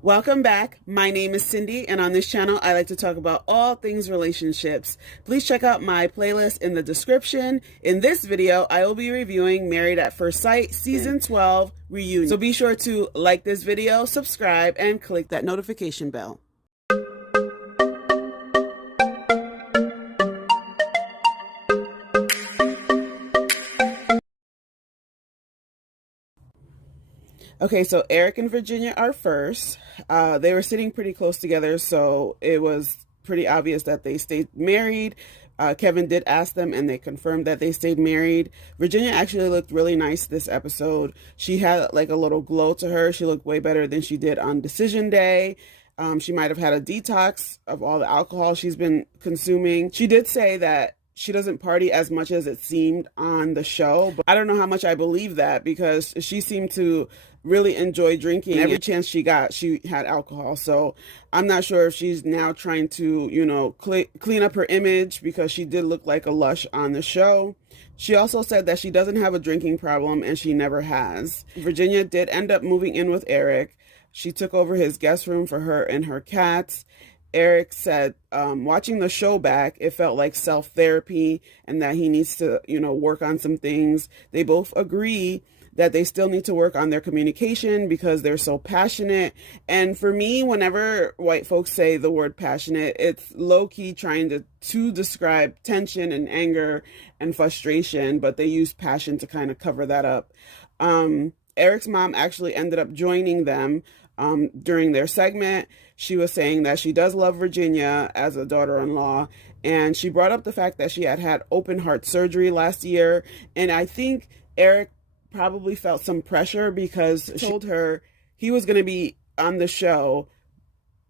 Welcome back. My name is Cindy, and on this channel, I like to talk about all things relationships. Please check out my playlist in the description. In this video, I will be reviewing Married at First Sight Season 12 Reunion. So be sure to like this video, subscribe, and click that notification bell. Okay, so Eric and Virginia are first. They were sitting pretty close together, so it was pretty obvious that they stayed married. Kevin did ask them, and they confirmed that they stayed married. Virginia actually looked really nice this episode. She had like a little glow to her. She looked way better than she did on decision day. She might have had a detox of all the alcohol she's been consuming. She did say that she doesn't party as much as it seemed on the show, but I don't know how much I believe that, because she seemed to really enjoy drinking. Every chance she got, she had alcohol. So I'm not sure if she's now trying to, clean up her image, because she did look like a lush on the show. She also said that she doesn't have a drinking problem, and she never has. Virginia did end up moving in with Eric. She took over his guest room for her and her cats. Eric said, watching the show back, it felt like self-therapy, and that he needs to, work on some things. They both agree that they still need to work on their communication because they're so passionate. And for me, whenever white folks say the word passionate, it's low-key trying to describe tension and anger and frustration, but they use passion to kind of cover that up. Eric's mom actually ended up joining them during their segment. She was saying that she does love Virginia as a daughter-in-law, and she brought up the fact that she had open heart surgery last year. And I think Eric probably felt some pressure, because she told her he was going to be on the show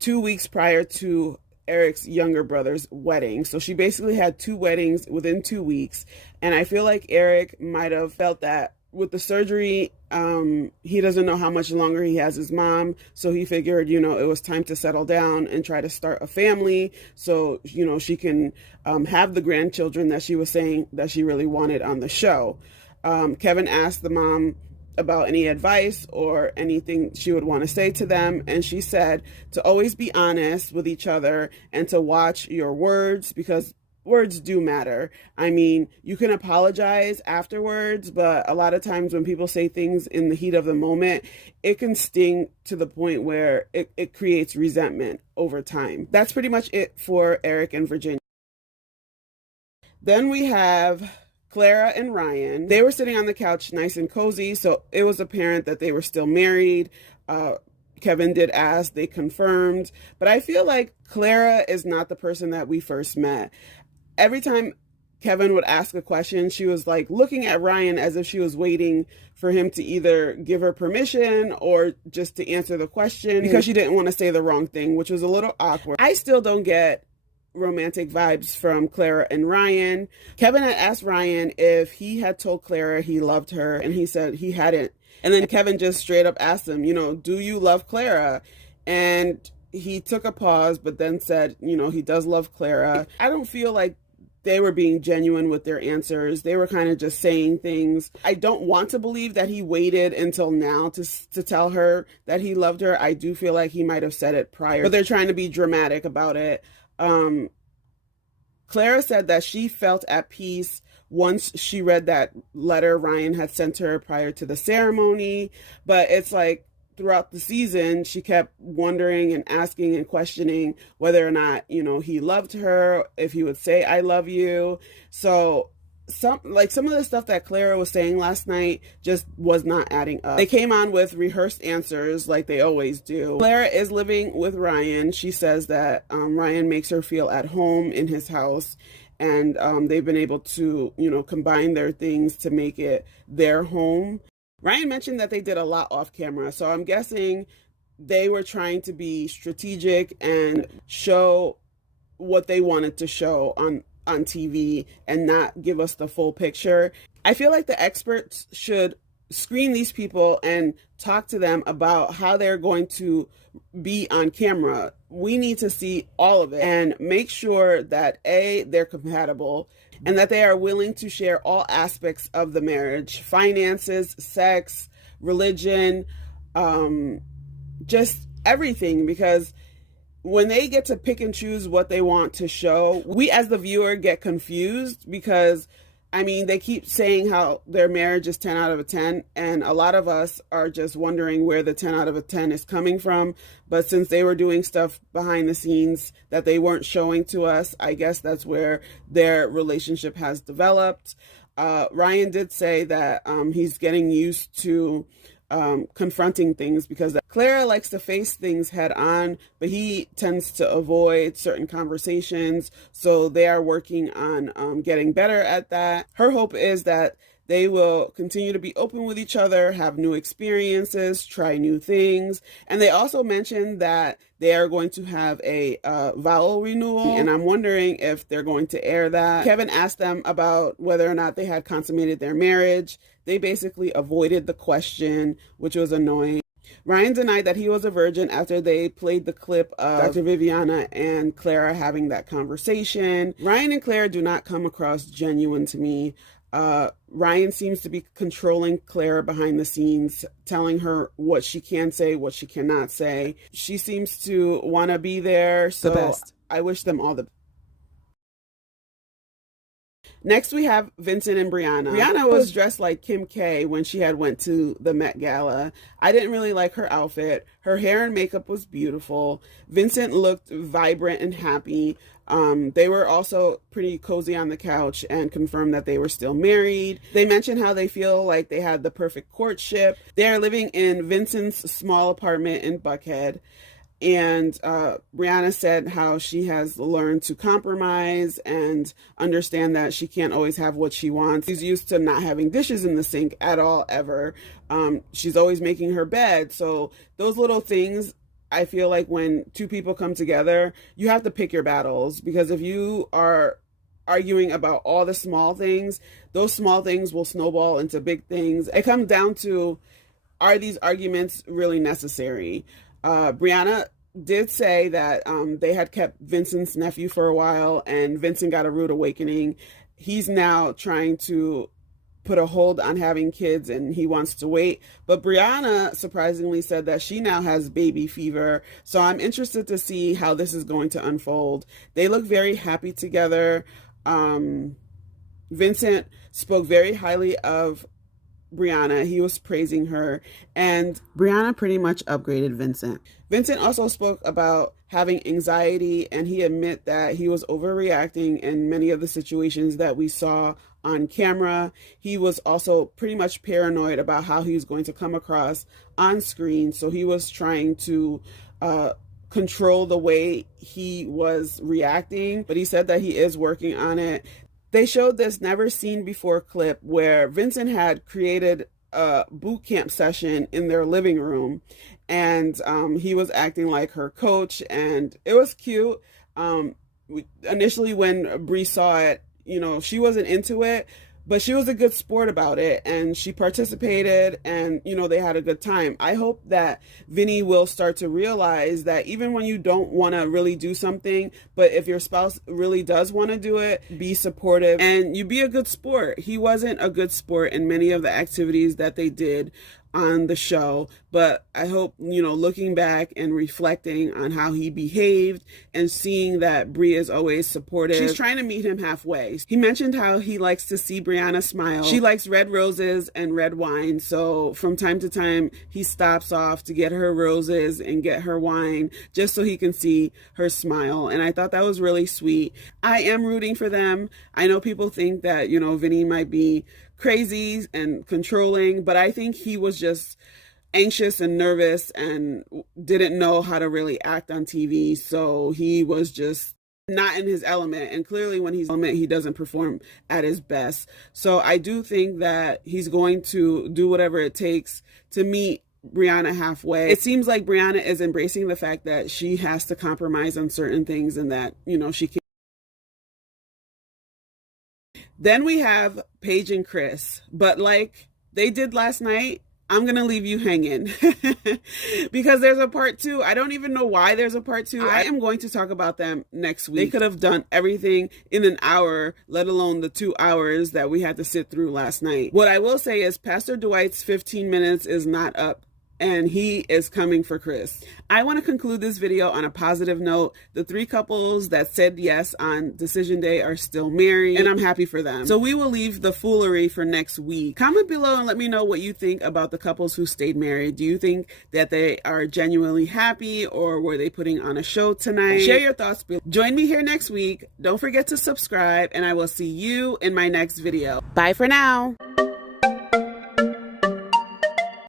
2 weeks prior to Eric's younger brother's wedding. So she basically had 2 weddings within 2 weeks. And I feel like Eric might have felt that with the surgery, he doesn't know how much longer he has his mom. So he figured, it was time to settle down and try to start a family. So, she can have the grandchildren that she was saying that she really wanted on the show. Kevin asked the mom about any advice or anything she would want to say to them. And she said to always be honest with each other and to watch your words, because words do matter. I mean, you can apologize afterwards, but a lot of times when people say things in the heat of the moment, it can sting to the point where it creates resentment over time. That's pretty much it for Eric and Virginia. Then we have Clara and Ryan. They were sitting on the couch nice and cozy, so it was apparent that they were still married. Kevin did ask, they confirmed, but I feel like Clara is not the person that we first met. Every time Kevin would ask a question, she was like looking at Ryan as if she was waiting for him to either give her permission or just to answer the question, because she didn't want to say the wrong thing, which was a little awkward. I still don't get romantic vibes from Clara and Ryan. Kevin had asked Ryan if he had told Clara he loved her, and he said he hadn't. And then Kevin just straight up asked him, do you love Clara? And he took a pause, but then said, he does love Clara. I don't feel like they were being genuine with their answers. They were kind of just saying things. I don't want to believe that he waited until now to tell her that he loved her. I do feel like he might have said it prior, but they're trying to be dramatic about it. Clara said that she felt at peace once she read that letter Ryan had sent her prior to the ceremony, but it's like throughout the season, she kept wondering and asking and questioning whether or not, he loved her, if he would say, I love you. So some of the stuff that Clara was saying last night just was not adding up. They came on with rehearsed answers like they always do. Clara is living with Ryan. She says that Ryan makes her feel at home in his house, and they've been able to, combine their things to make it their home. Ryan mentioned that they did a lot off camera, so I'm guessing they were trying to be strategic and show what they wanted to show on TV and not give us the full picture. I feel like the experts should screen these people and talk to them about how they're going to be on camera. We need to see all of it and make sure that they're compatible and that they are willing to share all aspects of the marriage: finances, sex, religion, just everything, because when they get to pick and choose what they want to show, we as the viewer get confused because, I mean, they keep saying how their marriage is 10 out of a 10, and a lot of us are just wondering where the 10 out of a 10 is coming from. But since they were doing stuff behind the scenes that they weren't showing to us, I guess that's where their relationship has developed. Ryan did say that he's getting used to confronting things, because Clara likes to face things head on, but he tends to avoid certain conversations. So they are working on getting better at that. Her hope is that they will continue to be open with each other, have new experiences, try new things. And they also mentioned that they are going to have a vowel renewal, and I'm wondering if they're going to air that. Kevin asked them about whether or not they had consummated their marriage. They basically avoided the question, which was annoying. Ryan denied that he was a virgin after they played the clip of Dr. Viviana and Clara having that conversation. Ryan and Clara do not come across genuine to me. Ryan seems to be controlling Clara behind the scenes, telling her what she can say, what she cannot say. She seems to want to be there, so the best. I wish them all the best. Next, we have Vincent and Brianna. Brianna was dressed like Kim K when she had went to the Met Gala. I didn't really like her outfit. Her hair and makeup was beautiful. Vincent looked vibrant and happy. They were also pretty cozy on the couch and confirmed that they were still married. They mentioned how they feel like they had the perfect courtship. They are living in Vincent's small apartment in Buckhead. And Brianna said how she has learned to compromise and understand that she can't always have what she wants. She's used to not having dishes in the sink at all, ever. She's always making her bed. So those little things, I feel like when two people come together, you have to pick your battles, because if you are arguing about all the small things, those small things will snowball into big things. It comes down to, are these arguments really necessary? Brianna did say that they had kept Vincent's nephew for a while, and Vincent got a rude awakening. He's now trying to put a hold on having kids, and he wants to wait. But Brianna surprisingly said that she now has baby fever. So I'm interested to see how this is going to unfold. They look very happy together. Vincent spoke very highly of Brianna. He was praising her, and Brianna pretty much upgraded Vincent. Vincent also spoke about having anxiety, and he admitted that he was overreacting in many of the situations that we saw on camera. He was also pretty much paranoid about how he was going to come across on screen, so he was trying to control the way he was reacting, but he said that he is working on it. They showed this never seen before clip where Vincent had created a boot camp session in their living room, and he was acting like her coach, and it was cute. Initially when Bree saw it, she wasn't into it, but she was a good sport about it, and she participated, and they had a good time. I hope that Vinny will start to realize that even when you don't want to really do something, but if your spouse really does want to do it, be supportive and you be a good sport. He wasn't a good sport in many of the activities that they did on the show, but I hope, looking back and reflecting on how he behaved and seeing that Brie is always supportive, she's trying to meet him halfway. He mentioned how he likes to see Brianna smile. She likes red roses and red wine, so from time to time he stops off to get her roses and get her wine just so he can see her smile, and I thought that was really sweet. I am rooting for them. I know people think that, Vinny might be crazy and controlling, but I think he was just anxious and nervous and didn't know how to really act on TV, so he was just not in his element, and clearly when he's in his element, he doesn't perform at his best. So I do think that he's going to do whatever it takes to meet Brianna halfway. It seems like Brianna is embracing the fact that she has to compromise on certain things, and that she can. Then we have Paige and Chris, but like they did last night, I'm going to leave you hanging because there's a part 2. I don't even know why there's a part 2. I am going to talk about them next week. They could have done everything in an hour, let alone the 2 hours that we had to sit through last night. What I will say is Pastor Dwight's 15 minutes is not up and he is coming for Chris. I want to conclude this video on a positive note. The 3 couples that said yes on decision day are still married, and I'm happy for them. So we will leave the foolery for next week. Comment below and let me know what you think about the couples who stayed married. Do you think that they are genuinely happy, or were they putting on a show tonight? Share your thoughts below. Join me here next week. Don't forget to subscribe, and I will see you in my next video. Bye for now.